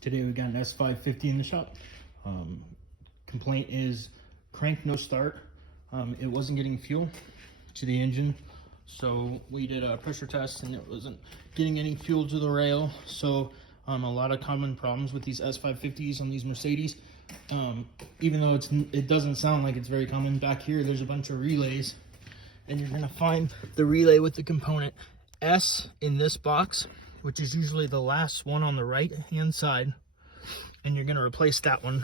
Today we got an S550 in the shop. Complaint is crank no start. It wasn't getting fuel to the engine, so we did a pressure test and it wasn't getting any fuel to the rail. So a lot of common problems with these S550s on these Mercedes. Even though it doesn't sound like it's very common. Back here there's a bunch of relays, and you're gonna find the relay with the component S in this box, which is usually the last one on the right hand side, and you're going to replace that one.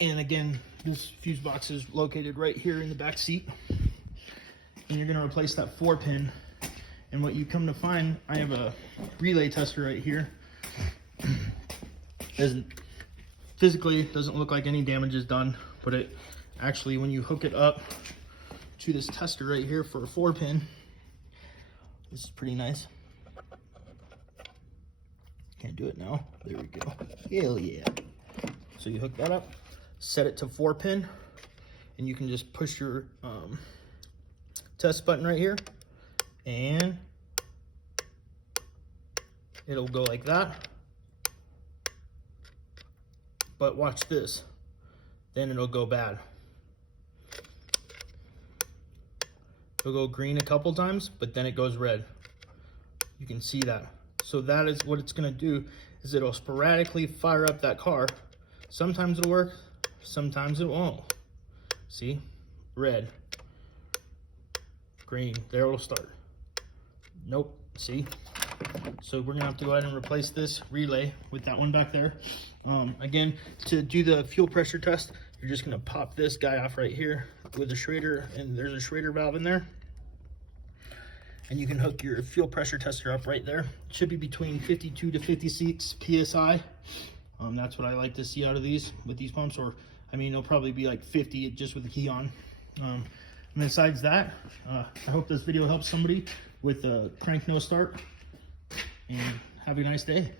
And again, this fuse box is located right here in the back seat, and you're going to replace that 4-pin. And what you come to find, I have a relay tester right here. Physically it doesn't look like any damage is done, but it actually, when you hook it up to this tester right here for a 4-pin, this is pretty nice. Can't do it now. There we go. Hell yeah. So you hook that up, set it to 4-pin, and you can just push your test button right here, and it'll go like that. But watch this. Then it'll go bad. It'll go green a couple times, but then it goes red. You can see that. So that is what it's gonna do, is it'll sporadically fire up that car. Sometimes it'll work, sometimes it won't. See? Red. Green. There it'll start. Nope. See? So we're gonna have to go ahead and replace this relay with that one back there. Again, to do the fuel pressure test, you're just gonna pop this guy off right here with a Schrader, and there's a Schrader valve in there. And you can hook your fuel pressure tester up right there. It should be between 52 to 56 PSI. That's what I like to see out of these, with these pumps. Or, I mean, it'll probably be like 50 just with the key on. And besides that, I hope this video helps somebody with a crank no start. And have a nice day.